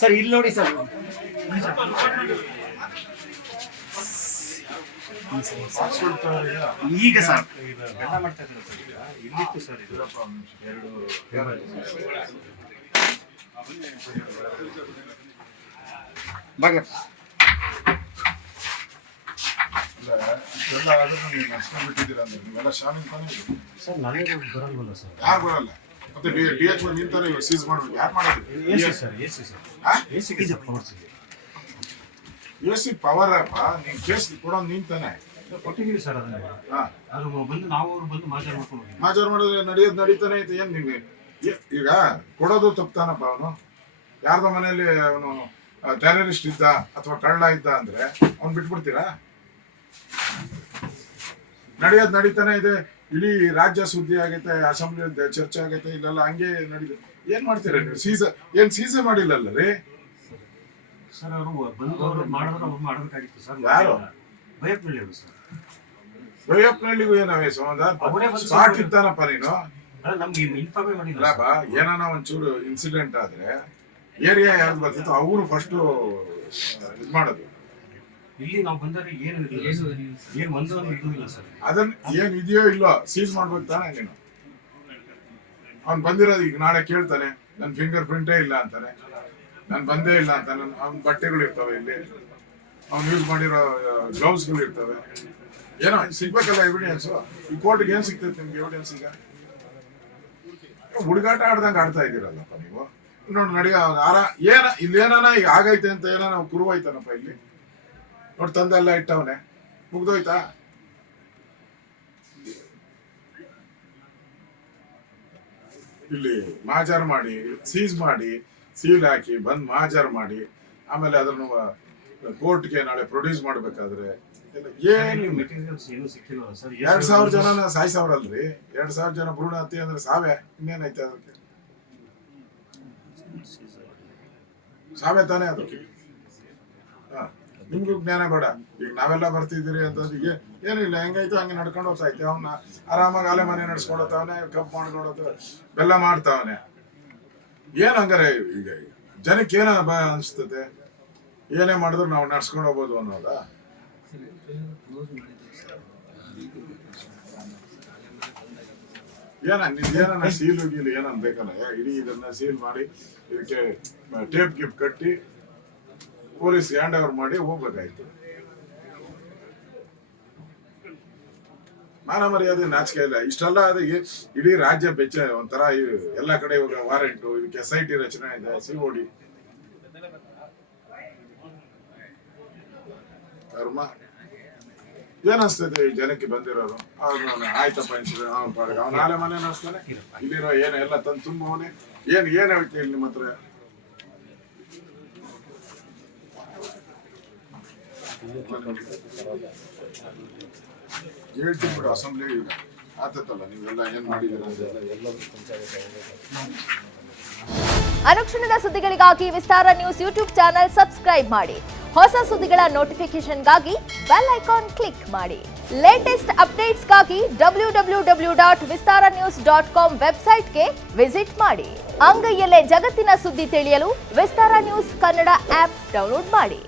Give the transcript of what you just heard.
Sir ಇಲ್ಲಿ ನೋಡಿ sir, ಈಗ ಸರ್ ಬೆಲ್ಲ ಮಾಡ್ತಾ ಇದ್ದಾರೆ ಸರ್. ಇಲ್ಲಿತ್ತು ಸರ್ ಇದು ಎರಡು ಬಾಗ್ಲ ಇಷ್ಟೆಲ್ಲ ಆದ್ರೂ ನೀವು ನಷ್ಟ ಬಿಟ್ಟಿದ್ದೀರ ಅಂದ್ರೆ ನೀವೆಲ್ಲ ಶಾಮಿಲ್ ತಾನೇ ಇದು. ಸರ್ ನನಗೆ ಬರಲ್ವಲ್ಲ ಸರ್. ಯಾರು ಬರಲ್ಲ ಮತ್ತೆ DH ನಿಂತಾನೆ ಸೀಸ್ ಮಾಡ್ಬೇಕು. ಯಾರು ಮಾಡೋದು? Sir AC sir AC power ಅಪ್ಪ. ನೀನ್ ಕೇಸ್ ಕೊಡೋದು ನೀನ್ ತಾನೆ. ಕೊಟ್ಟಿದ್ದೀವಿ ಸರ್ ಅದನ್ನ. ಅದು ಬಂದು ನಾವು ಅವ್ರು ಬಂದು ಮಾಜಾರ್ ಮಾಡ್ಕೊಂಡು ಹೋಗಿ ಮಾಜಾರ್ ಮಾಡಿದ್ರೆ ನಡೆಯೋದು ನಡೀತಾನೆ ಐತೆ. ಏನ್ ನಿಮ್ಗೆ ಈಗ ಕೊಡೋದು ತಪ್ತಾನಪ್ಪ. ಅವನು ಯಾರ್ದೋ ಮನೆಯಲ್ಲಿ ಅವನು ಟೆರರಿಸ್ಟ್ ಇದ್ದ ಅಥವಾ ಕಳ್ಳ ಇದ್ದ ಅಂದ್ರೆ ಅವ್ನು ಬಿಟ್ಬಿಡ್ತೀರಾ? ನಡೆಯೋದು ನಡೀತಾನೆ ಇದೆ. ಇಡೀ ರಾಜ್ಯ ಸುದ್ದಿ ಆಗೈತೆ, ಅಸೆಂಬ್ಲಿ ಚರ್ಚೆ ಆಗೈತೆ, ಇಲ್ಲೆಲ್ಲ ಹಂಗೆ ನಡೀತದೆ. ಏನ್ ಮಾಡ್ತೀರ ನೀವು? ಸೀಸೆ ಮಾಡಿಲ್ಲಲ್ಲ ರೀ ಸರ್. ಅವರು ಬಂದು ಅವ್ರು ಮಾಡಿದ್ರೆ ಅವ್ರು ಮಾಡಬೇಕಾಗಿತ್ತು ಸರ್. ಯಾರು? ಭಯಪಡಲಿ ಅವರು ಸರ್. ಭಯಪ್ಪನಳ್ಳಿಗೂ ಏನವೇ ಸಂಬಂಧ? ಸ್ಪಾಟ್ ಇದ್ದಾನಪ್ಪ ನೀನು. ನಮ್ಗೆ ಇನ್ಫಾರ್ಮೇ ಮಾಡಿಲ್ಲ. ಇಲ್ಲಪ್ಪ, ಏನಾನ ಒಂಚೂರು ಇನ್ಸಿಡೆಂಟ್ ಆದ್ರೆ ಏರಿಯಾ ಯಾವ್ದು ಬರ್ತಿತ್ತು ಅವರು ಫಸ್ಟ್ ಇದು ಮಾಡೋದು. ಇಲ್ಲಿ ನಾವು ಬಂದರೆ ಏನು ಒಂದು ಇದು ಇಲ್ಲ ಸರ್. ಅದನ್ನ ಏನ್ ಇದೆಯೋ ಇಲ್ಲೋ ಸೀಸ್ ಮಾಡ್ಬೇಕು ತಾನೆ ನೀನು. ಅವ್ನು ಬಂದಿರೋದು ಈಗ ನಾಳೆ ಕೇಳ್ತಾನೆ, ನನ್ನ ಫಿಂಗರ್ ಪ್ರಿಂಟೇ ಇಲ್ಲ ಅಂತಾನೆ, ನಾನು ಬಂದೇ ಇಲ್ಲ ಅಂತಾನೆ. ಅವ್ನ ಬಟ್ಟೆಗಳು ಇರ್ತವೆ ಇಲ್ಲಿ, ಅವ್ನು ಯೂಸ್ ಮಾಡಿರೋ ಗ್ಲೌಸ್ಗಳು ಇರ್ತವೆ. ಏನೋ ಸಿಗ್ಬೇಕಲ್ಲ ಎವಿಡೆನ್ಸು. ಈ ಕೋರ್ಟ್ಗೆ ಏನ್ ಸಿಗ್ತೈತೆ ನಿಮ್ಗೆ ಎವಿಡೆನ್ಸ್? ಈಗ ಹುಡುಗಾಟ ಆಡ್ದಂಗೆ ಆಡ್ತಾ ಇದ್ದೀರಲ್ಲಪ್ಪ ನೀವು. ನೋಡಿ ನಡಿಯ ಇಲ್ಲೇನಾನ ಈಗ ಆಗೈತೆ ಅಂತ ಏನಾನ ಕುರುವಾಯ್ತಾನಪ್ಪ ಇಲ್ಲಿ. ನೋಡಿ ತಂದೆಲ್ಲ ಇಟ್ಟವನೆ, ಮುಗ್ದೋಯ್ತಾ? ಇಲ್ಲಿ ಮಾಜಾರ್ ಮಾಡಿ, ಸೀಸ್ ಮಾಡಿ, ಸೀಲ್ ಹಾಕಿ ಬಂದ್ ಮಾಜಾರ್ ಮಾಡಿ, ಆಮೇಲೆ ಅದನ್ನು ಕೋರ್ಟ್ಗೆ ನಾಳೆ ಪ್ರೊಡ್ಯೂಸ್ ಮಾಡ್ಬೇಕಾದ್ರೆ ಏನು ಮೆಟೀರಿಯಲ್ಸ್ ಏನು ಸಿಕ್ಕಿಲ್ಲ ಸರ್. 2,000 ಜನನ ಸಾಯಿಸವ್ರಲ್ರಿ. 2,000 ಜನ ಭ್ರೂಣ ಹತ್ಯೆ ಅಂದ್ರೆ ಸಾವೇ. ಇನ್ನೇನೈತೆ ಅದಕ್ಕೆ? ಸಾವೇ ತಾನೇ ಅದಕ್ಕೆ. ನಿಮ್ಗೂ ಜ್ಞಾನ ಬೇಡ. ಈಗ ನಾವೆಲ್ಲ ಬರ್ತಿದ್ದೀರಿ ಅಂತಂದು ಏನಿಲ್ಲ, ಹೆಂಗೈತು ಹಂಗೆ ನಡ್ಕೊಂಡು ಹೋಗ್ತಾಯ್ತೆ. ಅವನ್ನ ಆರಾಮಾಗಿ ಆಲೆ ಮನೆ ನಡ್ಸ್ಕೊಡತ್ತವನೆ, ಕಪ್ ಮಾಡ್ಕೊಡತ್ತ, ಬೆಲ್ಲ ಮಾಡ್ತಾವನೆ. ಏನ್ ಹಂಗಾರೆ ಈಗ ಜನಕ್ಕೆ ಏನ ಅನಿಸ್ತದೆ? ಏನೇ ಮಾಡಿದ್ರು ನಾವು ನಡ್ಸ್ಕೊಂಡು ಹೋಗ್ಬೋದು ಅನ್ನೋದ? ಏನ ಸೀಲು ಗೀಲು ಏನನ್ ಬೇಕಲ್ಲ? ಇಡೀ ಇದನ್ನ ಸೀಲ್ ಮಾಡಿ ಇದಕ್ಕೆ ಟೇಪ್ ಗಿಪ್ ಕಟ್ಟಿ ಪೊಲೀಸ್ ಹ್ಯಾಂಡ್ ಓವರ್ ಮಾಡಿ ಹೋಗ್ಬೇಕಾಯ್ತು. ಮಾನ ಮರ್ಯಾದೆ ನಾಚಿಕೆ ಇಲ್ಲ. ಇಷ್ಟೆಲ್ಲ ಅದಕ್ಕೆ ಇಡೀ ರಾಜ್ಯ ಬೆಚ್ಚ ಒಂಥರ ಎಲ್ಲಾ ಕಡೆ ಇವಾಗ ವಾರೆಂಟು, ಇದಕ್ಕೆ SIT ರಚನೆ ಇದೆ, COD ಕರ್ಮ. ಏನಿಸ್ತದೆ ಈ ಜನಕ್ಕೆ ಬಂದಿರೋರು? ಅವ್ನು ಆಯ್ತಪ್ಪ ಅನ್ಸಿದ್ರೆ ಅವನ ಪಾಡಿಗೆ ಅವ್ನು ನಾಳೆ ಮನೆ ಅನಿಸ್ತಾನೆ. ಇಲ್ಲಿರೋ ಏನ ಎಲ್ಲ ತಂದು ತುಂಬವನೆ. ಏನ್ ಹೇಳ್ತೀವಿ ಇಲ್ಲಿ ನಿಮ್ಮ ಹತ್ರ? ಹೇಳ್ತೀನಿ ಬಿಡು. ಅಸೆಂಬ್ಲಿ ಆತತ್ತಲ್ಲ, ನೀವೆಲ್ಲ ಏನ್ ಮಾಡಿದ್ದೀರ? ಅನುಕ್ಷಣದ ಸುದ್ದಿಗಳಿಗಾಗಿ ವಿಸ್ತಾರ ನ್ಯೂಸ್ ಯೂಟ್ಯೂಬ್ ಚಾನೆಲ್ ಸಬ್ಸ್ಕ್ರೈಬ್ ಮಾಡಿ. ಹೊಸ ಸುದ್ದಿಗಳ ನೋಟಿಫಿಕೇಶನ್ಗಾಗಿ ಬೆಲ್ ಐಕಾನ್ ಕ್ಲಿಕ್ ಮಾಡಿ. ಲೇಟೆಸ್ಟ್ ಅಪ್ಡೇಟ್ಸ್ಗಾಗಿ www.vistaranews.com ವೆಬ್ಸೈಟ್ಗೆ ವಿಸಿಟ್ ಮಾಡಿ. ಅಂಗೈಯಲ್ಲೇ ಜಗತ್ತಿನ ಸುದ್ದಿ ತಿಳಿಯಲು ವಿಸ್ತಾರ ನ್ಯೂಸ್ ಕನ್ನಡ ಆಪ್ ಡೌನ್ಲೋಡ್ ಮಾಡಿ.